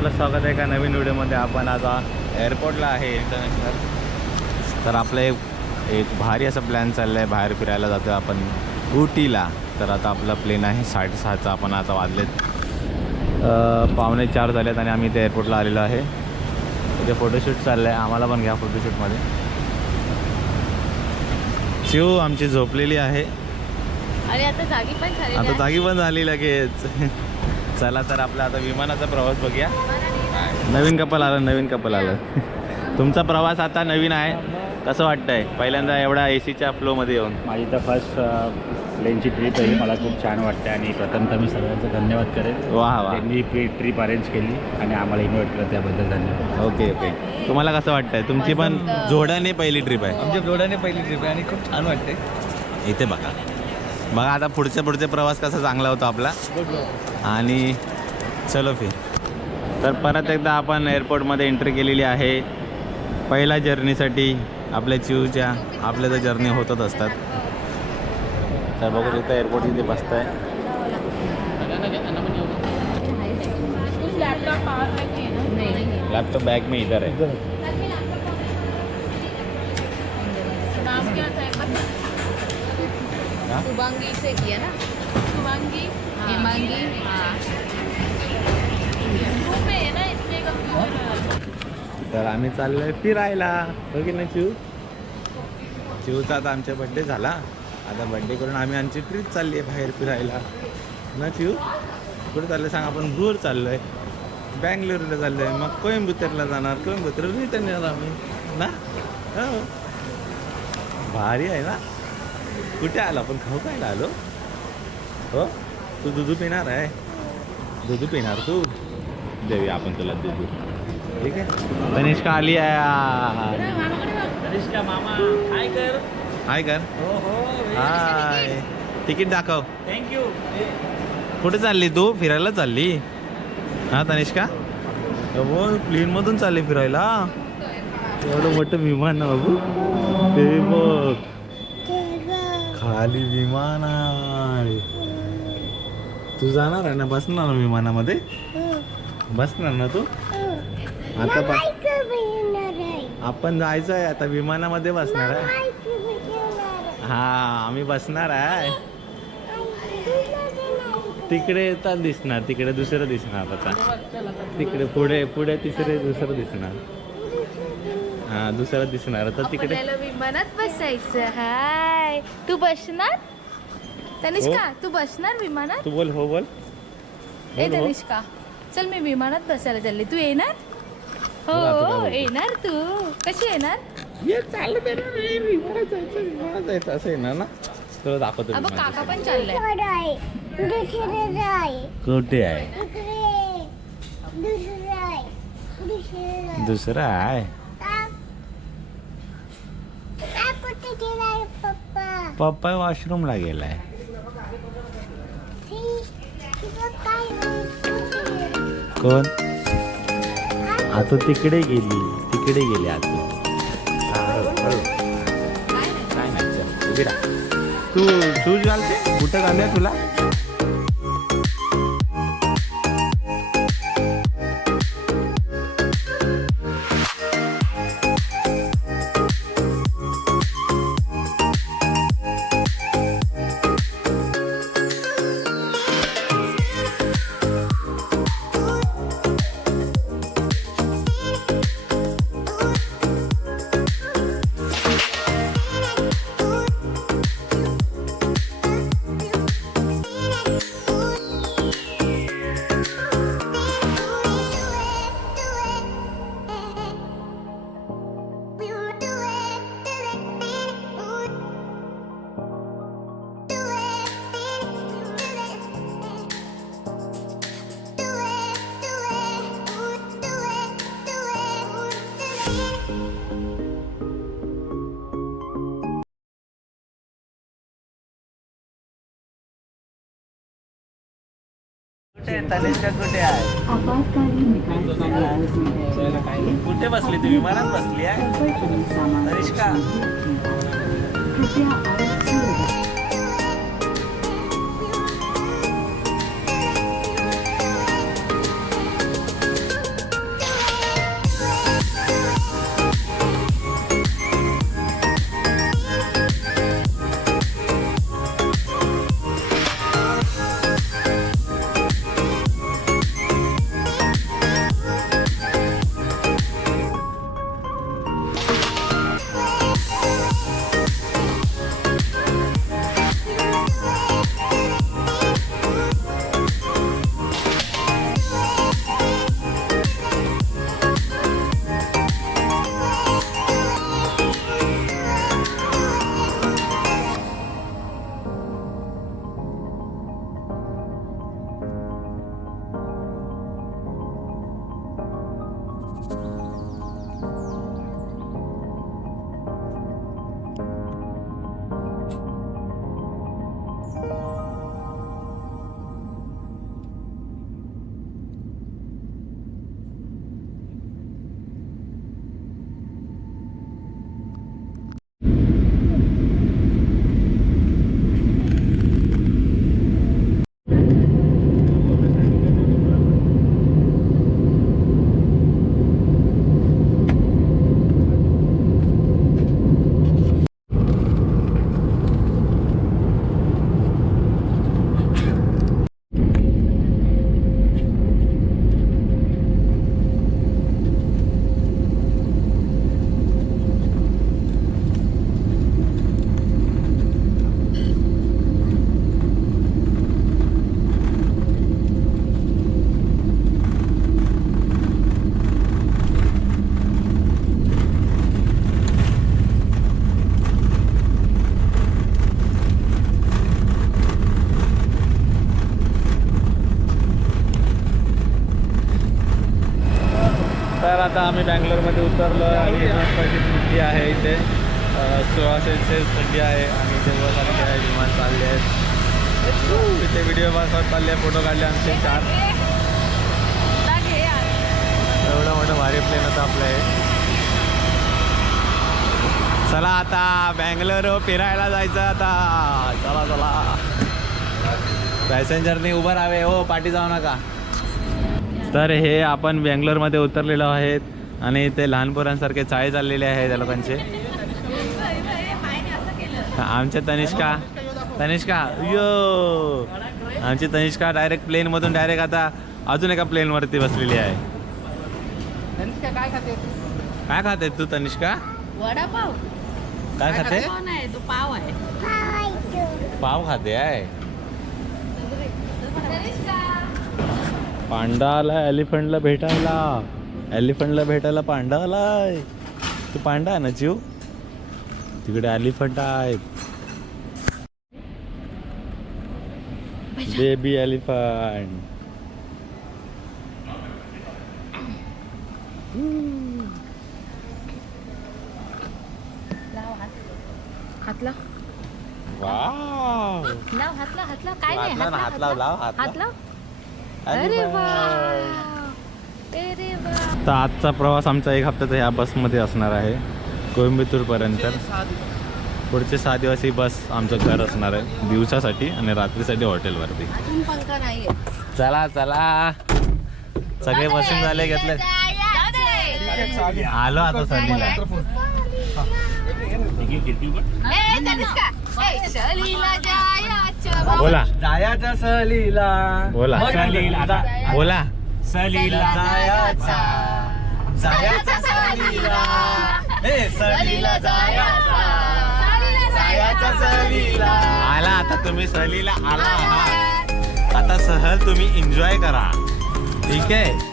आपलं स्वागत आहे एका नवीन व्हिडिओमध्ये. आपण आता एअरपोर्टला आहे इंटरनॅशनल. तर आपलं एक भारी असा प्लॅन चालला आहे, बाहेर फिरायला जातो आपण उटीला. तर आता आपला प्लेन आहे 6:30चा. आपण आता वाजलेत 3:45 झालेत आणि आम्ही इथे एअरपोर्टला आलेलो आहे. इथे फोटोशूट चाललं आहे, आम्हाला पण घ्या फोटोशूटमध्ये. शिव आमची झोपलेली आहे आणि आता जागी पण झाली लगेच. चला तर आपला आता विमानाचा प्रवास बघूया. नवीन कपल आलं तुमचा प्रवास आता नवीन आहे, कसं वाटतंय पहिल्यांदा एवढा एसीच्या फ्लोमध्ये येऊन? माझी तर फर्स्ट प्लेनची ट्रिप आहे, मला खूप छान वाटते आणि प्रथमतः मी सगळ्यांचा धन्यवाद करेन. वा त्यांनी ट्रिप अरेंज केली आणि आम्हाला इन्व्हाइट केलं, त्याबद्दल धन्यवाद. ओके. तुम्हाला कसं वाटतंय? तुमची पण जोड्याने पहिली ट्रिप आहे? आमच्या जोड्याने पहिली ट्रिप आहे आणि खूप छान वाटते. इथे बघा आता पुढचे प्रवास कसा चांगला होता आपला. आणि चलो फिर. तर परत एकदा आपण एअरपोर्टमध्ये एंट्री केलेली आहे पहिल्या जर्नीसाठी. आपल्या चिवच्या आपल्या तर जर्नी होतच असतात. तर बघू इथं एअरपोर्ट इथे बसत आहे. लैपटॉप बैग में इधर है. शुभांगी से किया ना, शुभांगी हेमांगी. तर आम्ही चाललोय फिरायला. बघी ना चिवचा आता आमचा बड्डे झाला. आता बड्डे करून आम्ही आमची ट्रिप चालली आहे बाहेर फिरायला ना. चिव कुठे चाललं सांग? आपण दूर चाललोय, बँगलोरला चाललोय, मग कोइंबतूरला जाणार, कोइंबतूर रिटर्न येणार आम्ही ना. हो भारी आहे ना. कुठे आलो आपण? खाऊ खायला आलो. हो तू दूध पिणार आहे? दूध पिणार तू? देऊया आपण तुला दूध. ठीक आहे. तनिष्का आली आहे. तनिष्का मामा हाय कर. हाय. तिकीट दाखव. थँक्यू. कुठे चालली तू? फिरायला चालली हा तनिष्का? हो प्लेनमधून चालली फिरायला. एवढं मोठं विमान ना बाबू. ते बघ खाली विमान आहे. तू जाणार आहे ना? बसणार ना विमानामध्ये? बसणार ना तू? आता आपण जायचं आहे आता विमानामध्ये बसणार आहे. हा आम्ही बसणार आहे. तिकडे येतात दिसणार, तिकडे दुसरं दिसणार. आता तिकडे पुढे दुसरं दिसणार. हा दुसरं दिसणार. आता तिकडे विमानात बसायचं. हाय तू बसणार तनिष्का? तू बसणार विमानात? तू बोल. हो बोल. ए तनिष्का चल मी विमानात बसायला चालले, तू येणार? हो येणार. तू कशी येणार? विमानात जायचं असं येणार ना. तुला दाखवतो. अब काका पण चाललाय. कुठे आहे? दुसरा आहे. पप्पा वॉशरूमला गेलाय. कोण? आता तिकडे गेली आता. काय नाही चल उभी राहा. तू शूज घालते? कुठं घालूया तुला? तनिष्का कुठे आहे? कुठे बसली तू? विमानात बसली आहे तनिष्का? तर आता आम्ही बँगलोरमध्ये उतरलो आणि थंडी आहे इथे 16 सेल्सिअस थंडी आहे आणि इथे बस आलेली आहे, विमान चालले आहेत इथे व्हिडिओ बनवत चालले फोटो काढले आमचे 4 एवढं मोठं भारी प्लेन होतं आपलं हे. चला आता बँगलोर फिरायला जायचं आता. चला चला पॅसेंजरनी उभं राहावे हो, पाठी जाऊ नका. तर हे आपण बँगलोरमध्ये उतरलेलो आहेत आणि इथे लहान पोरांसारखे चाळे चाललेले आहे त्या लोकांचे. आमच्या तनिष्का यो आमची तनिष्का डायरेक्ट प्लेनमधून डायरेक्ट आता अजून एका प्लेनवरती बसलेली आहे. काय खाते तू तनिष्का? वडापाव. काय खाते? नाही तो पाव आहे. पाव खाते आहे. पांडा आलाय एलिफंटला भेटायला पांडा आलाय. तू पांडा आहे ना जीव? तिकडे एलिफंट आहेत. Baby elephant. हातला वाव. लाव हातला काय नाही हात लाव हात लाव. अरे वा. तर आजचा प्रवास आमचा 1 हप्त्याचा ह्या बसमध्ये असणार आहे कोइंबतूरपर्यंत. पुढचे 6 दिवस ही बस आमचं घर असणार आहे दिवसासाठी आणि रात्रीसाठी हॉटेलवरती. चला चला सगळे बसून झाले घेतले. आलो आता सहलीला. बोला जायाचा सहलीला बोला बोला सहलीला जायाचा सहलीला सहलीला जायाचा सहलीला. आला आता तुम्ही सहलीला आला आहात. आता सहल तुम्ही एन्जॉय करा. ठीक आहे.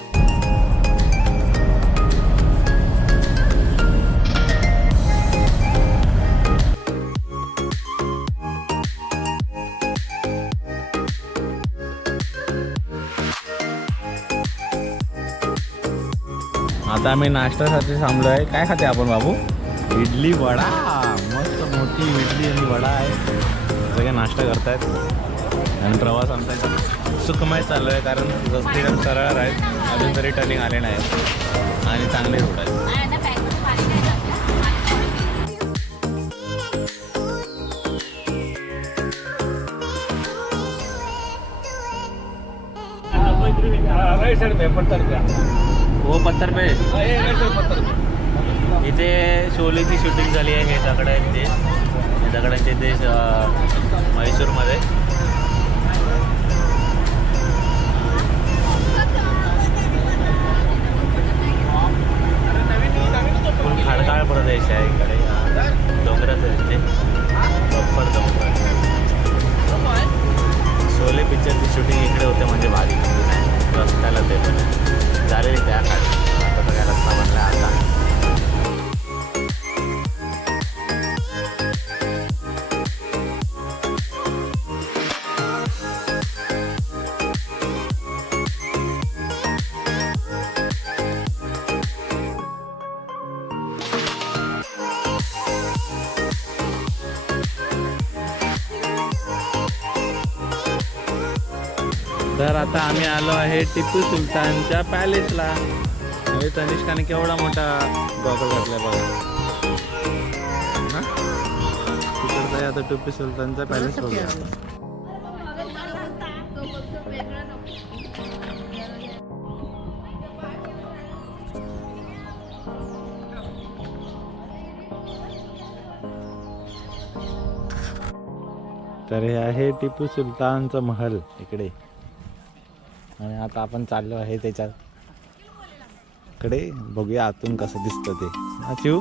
आता आम्ही नाश्त्यासाठी थांबलो आहे. काय खाते आपण बाबू? इडली वडा. मस्त मोठी इडली आणि वडा आहे. सगळे नाश्ता करतायत आणि प्रवास आमचा सुखमय चालू आहे कारण रस्ते एकदम सरळ आहेत. अजून तरी टर्निंग आले नाही आणि चांगले रोड आहेत. हो 70 रुपये. इथे शोलेची शूटिंग झाली आहे. हे दगड आहेत ते दगडांचे ते म्हैसूरमध्ये. खूप खडकाळ प्रदेश आहे इकडे. डोंगराचं इथे प्रॉपर डोंगर. शोले पिक्चरची शूटिंग इकडे होते म्हणजे भारी. रस्त्याला ते पण झालेली त्या काळात. आता सगळ्या रस्ता बनला आता. तर आता आम्ही आलो आहे टिपू सुलतानच्या पॅलेसला. म्हणजे तनिष्काने केवढा मोठा गॉगल घातलाय बघा. तिकडचं आहे आता टिपू सुलतानचा पॅलेस बघूया आता. तर हे आहे टिपू सुलतानचा महल इकडे. आणि आता आपण चाललो आहे त्याच्याकडे. बघूया आतून कसं दिसतं ते. चिव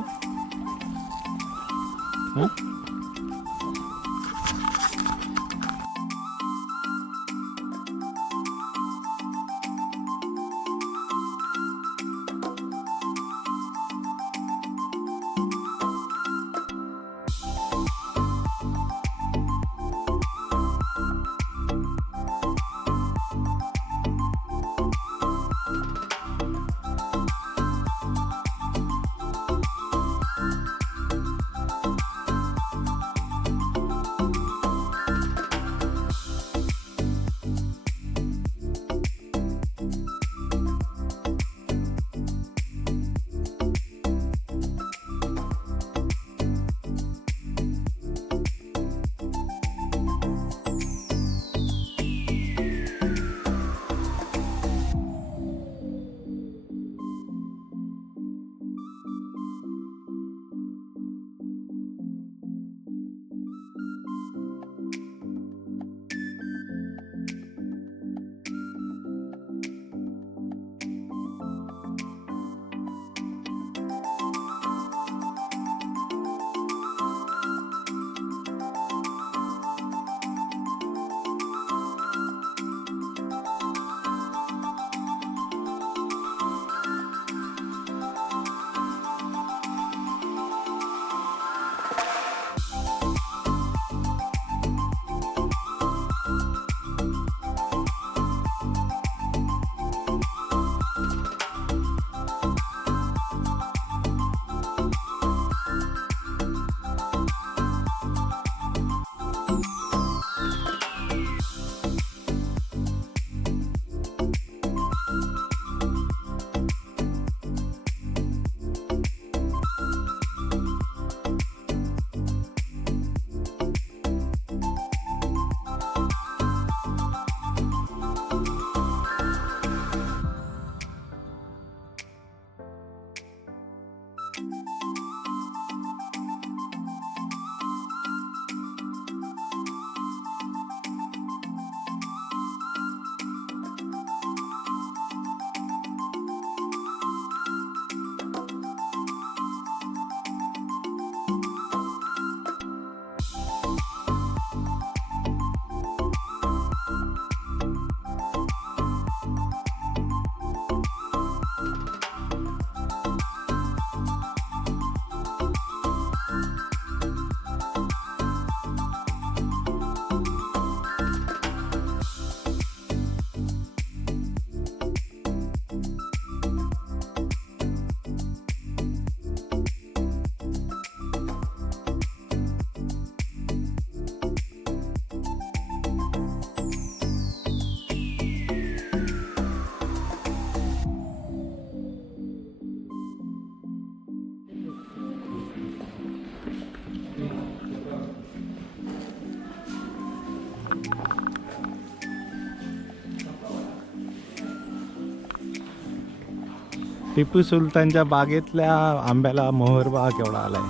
टिपू सुलतानच्या बागेतल्या आंब्याला मोहर बघा केवढा आलाय,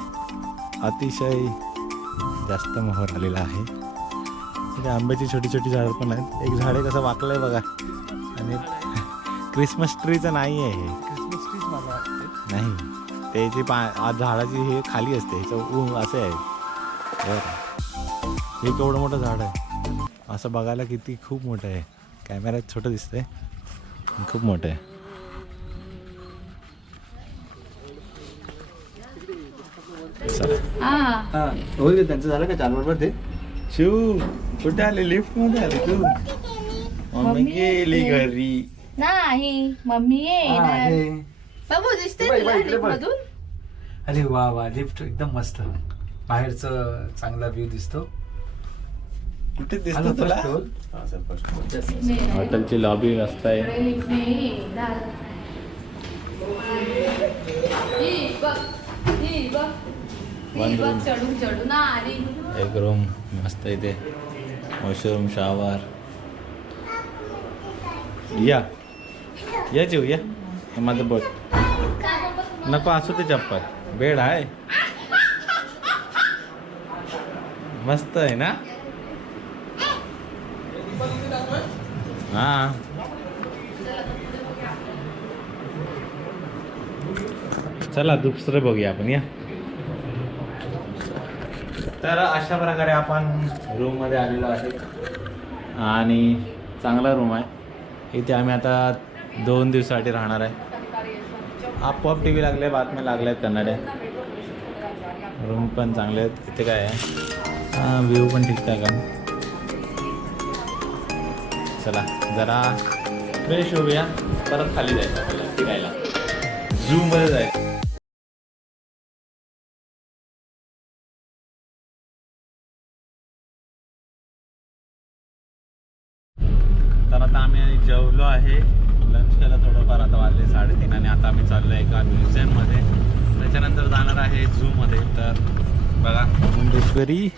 अतिशय जास्त मोहर आलेला आहे. इथे आंब्याची छोटी छोटी झाडं पण आहेत. एक झाड आहे कसं वाकलंय बघा. आणि क्रिसमस ट्रीचं नाही आहे हे, क्रिसमस ट्रीज मला वाटते. नाही त्याची झाडाची हे खाली असते, ह्याचं असे आहे. बरं हे केवढं मोठं झाड आहे, असं बघायला किती खूप मोठं आहे. कॅमेऱ्यात छोटं दिसतंय, खूप मोठं आहे. हा होईल त्यांचं झालं का चार बरोबर ते. शिव कुठे आले, लिफ्ट मध्ये आले तू. मम्मी गेली घरी. नाही मम्मी येणार. बाबू दिसते तुला lift मधून? अरे वा वा, लिफ्ट एकदम मस्त. बाहेरचं चांगला व्ह्यू दिसतो. कुठे आलं दिसतो तुला. first floor. हॉटेलची लॉबी मस्त आहे. इकडे lift नाही येणार. ही बघ, ही बघ, ही बघ, चढून चढून आली. एक रूम मस्त इथे, वॉशरूम, शावर. या या चिव या, हे माझं बघ. नको असू ते चप्पल. बेड आहे मस्त आहे ना. हा चला दुसरं बघूया आपण. या तर अशा प्रकारे आपण रूममध्ये आलेलो आहे आणि चांगला रूम आहे. इथे आम्ही आता 2 दिवसासाठी राहणार आहे. आपोआप टी व्ही लागले, बातम्या लागल्या आहेत कन्नड्या. रूम पण चांगले आहेत. इथे काय आहे, हां व्ह्यू पण ठीकठाक आहे. चला जरा फ्रेश होऊया, परत खाली जायचं आपल्याला फिरायला, झूमध्ये जायचं. तर आता आम्ही जेवलो आहे, लंच केलं थोडंफार. आता वाजले 3:30 आणि आता आम्ही चाललो आहे एका म्युझियममध्ये. त्याच्यानंतर जाणार आहे झूमध्ये. तर बघा मुंडेश्वरी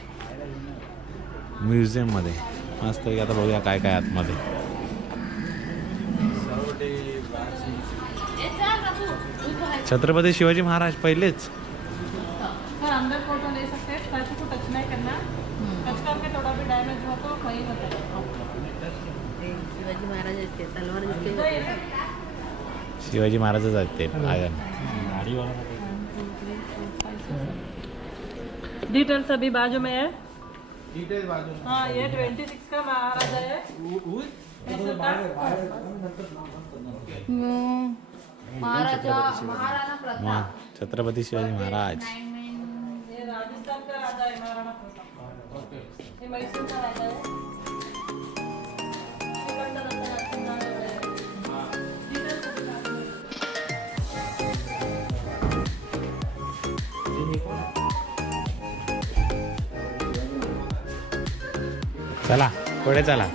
म्युझियममध्ये मस्त आहे. आता बघूया काय काय आतमध्ये. छत्रपती शिवाजी महाराज पहिलेच. सर अंदर फोटो ले सकते हैं, स्टैचू को टच नहीं करना, टच करके थोड़ा भी डैमेज हो तो वही होता है. शिवाजी महाराजांचे तलवार दिसते. शिवाजी महाराजच आहेत ते आयन. डिटेल्स अभी बाजू में है. हाँ ये 26 का महाराजा है. महाराणा प्रताप. छत्रपती शिवाजी महाराज. ये राजस्थान का राजा है महाराणा प्रताप. ये मैसूर का राजा है. श्रीखंड रत्नागिरी राजा है. डिटेल्स अभी बाजू में. चला पुढे चला.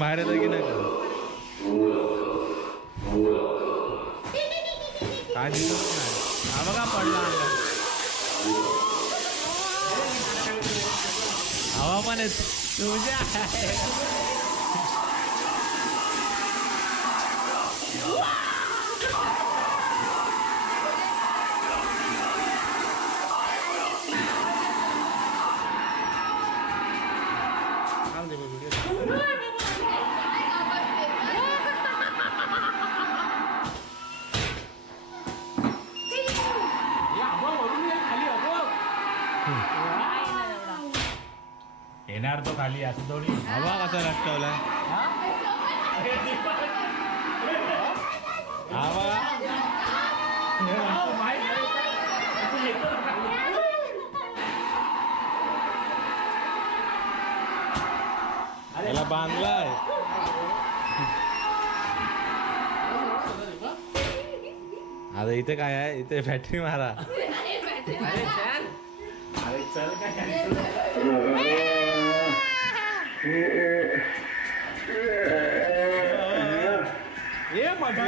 बाहेर येतं की नाही काय दिसत नाही. हा बघा पडला अंगात. हवा पण येत तुझ्या येणार तो खाली असं थोडी. हवा कसा लटकवलाय हवा. याला बांधलाय. आता इथे काय आहे इथे बॅटरी मारा. अरे चल काय ये मजा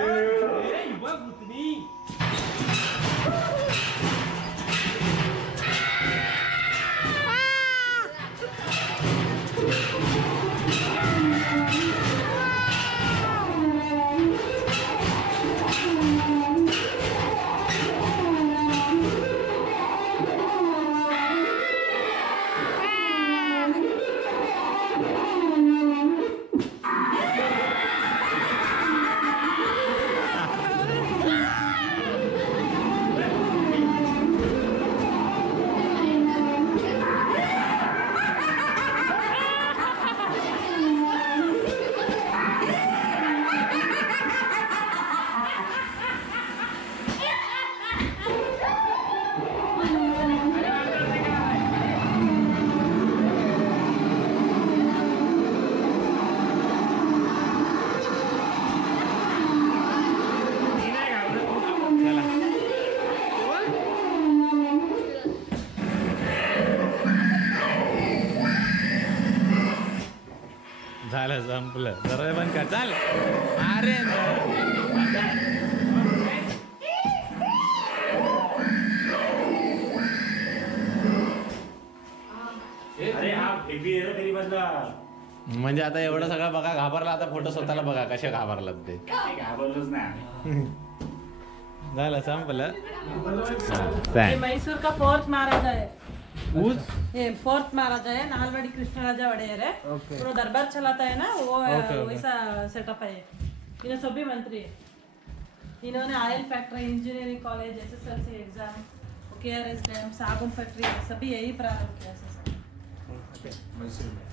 झालं संपलं. दरवाजा बंद कर चाल. अरे अरे हा बेबी आहे तरी बदला. म्हणजे आता एवढं सगळं बघा घाबरला. आता फोटो स्वतःला बघा कसे घाबरलात ते. घाबरलोच नाही. झालं संपलं. ये मैसूर का फोर्थ महाराजा है. ये फोर्थ महाराजा है. नालवाड़ी कृष्णराजा वडेयर है. पूरा दरबार चलाता है ना वो वैसा सेटअप है. इन्हें सभी मंत्री है. इन्होंने oil factory, engineering college, SSLC exam, KRS dam, साबुन फैक्ट्री सभी यही प्रारंभ किया मैसूर में.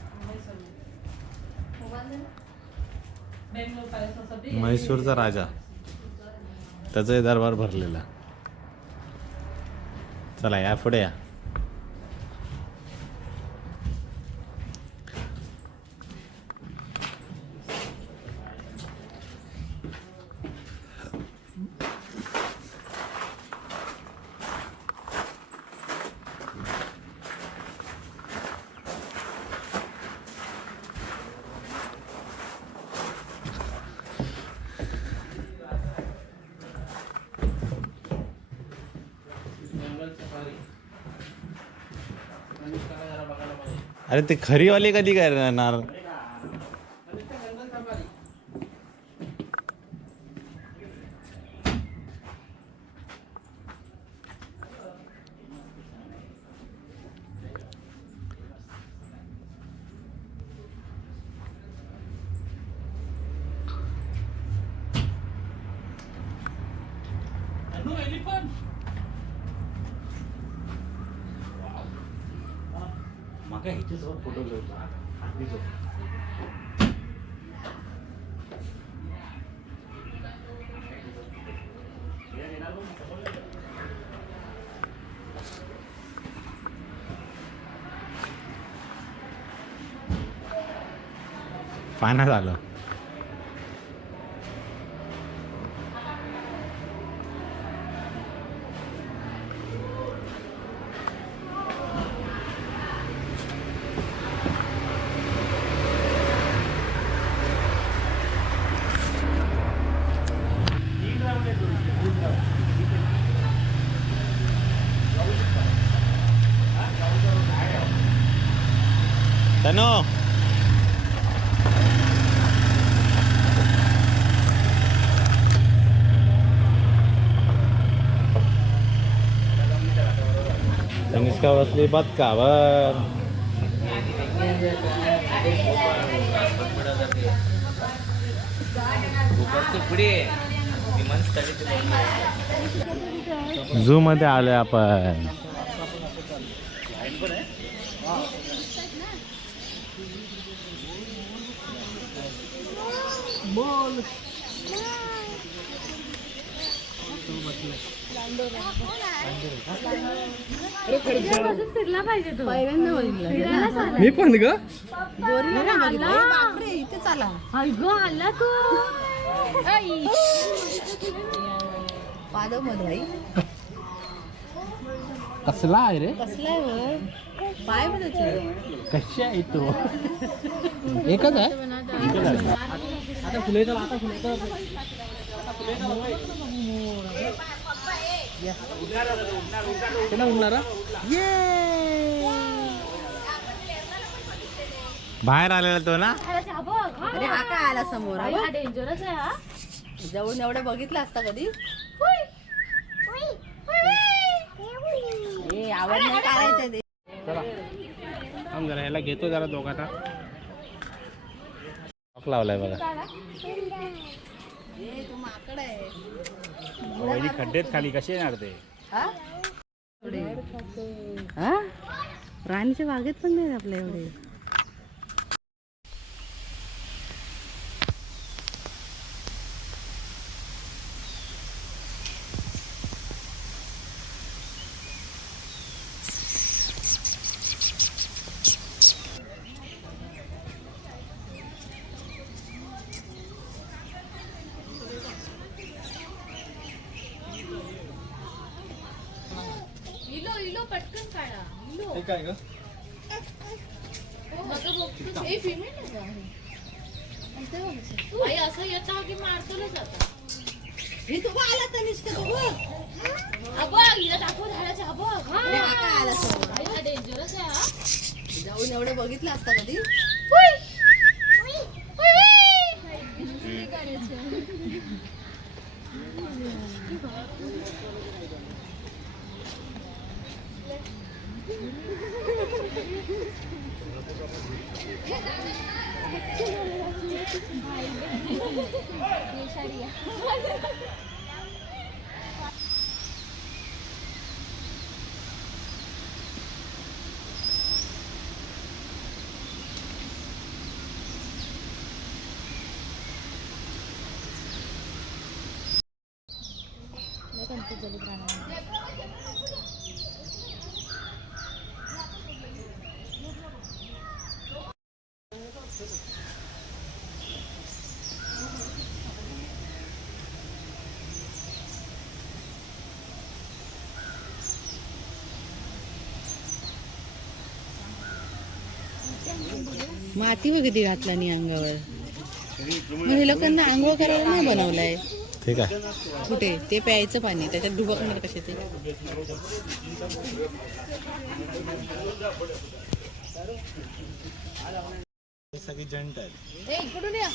बेंगलोर पैलेस सभी म्हैसूरचा राजा त्याचा दरबार भरलेला. चला या पुढे या. अरे ते खरीवाले कधी काय राहणार. माका ह्याच्यासोबत फोटो घेऊचा. पाण्यात आलं. तनु तनिष्का बसली बदकावर. झू मध्ये आलोय आपण. फिरला पाहिजे तू. मी पण ग इथे चाला. आला तू. पादव मध्ये कसला आहे रे? कसला आहे पाय मध्ये कशी आहे तो? एकच आहे. आता फुले तर आता फुले तर उडणार. बाहेर आलेला तो ना. अरे हा काय आला समोर. डेंजरस आहे हा. जाऊन एवढं बघितलं असता कधी. आवड नाही करायचं ते. जरा याला घेतो जरा दोघांना. लॉक लावलाय बघा. तू माकड आहे. खड्डेत खाली कसे येणार ते? राणीच्या बागेत पण नाही आपल्या एवढे. इलो पटकन काढा. इलो काय ग? आई असं येतं की मारतोच आता. हे तू आला तर निसतं बघ. हिला दाखव झाडाच्या बघ. हा डेंजरस आहे हा. जाऊन एवढं बघितलं असता कधी. माती बघ किती घातला नी अंगावर. मग हे लोकांना आंघोळ करायला नाही बनवलाय. ठीक आहे. कुठे ते प्यायचं पाणी त्याच्यात डुबकणार कसे ते. सगळी जंट आहेत. इकडून या.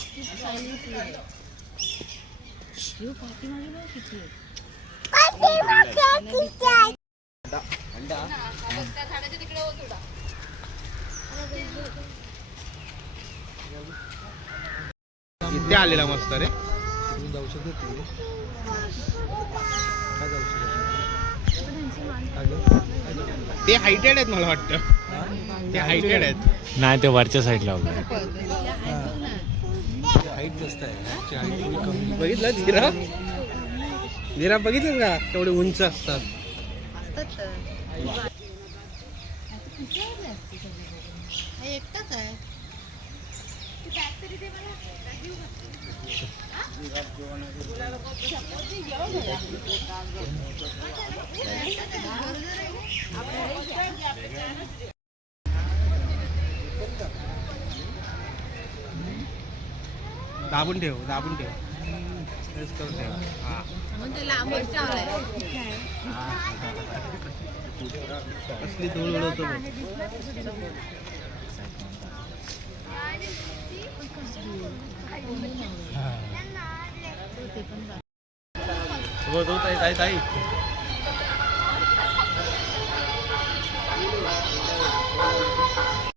झाडाच्या तिकडे हो थोडा. इथे आलेला मस्त रे. ते हायटेड आहेत मला वाटतं. ते हायटेड आहेत. नाही ते वरच्या साईडला लावलंय. हाईट जास्त आहे. बघितलं जिरा? जिरा बघितलं का? तेवढे उंच असतात. एकटाच आहे. दाबून ठेव दाबून ठेव प्रेस करून ठेव हा कसली धूळ उडवतो बघ. ताई ताई ताई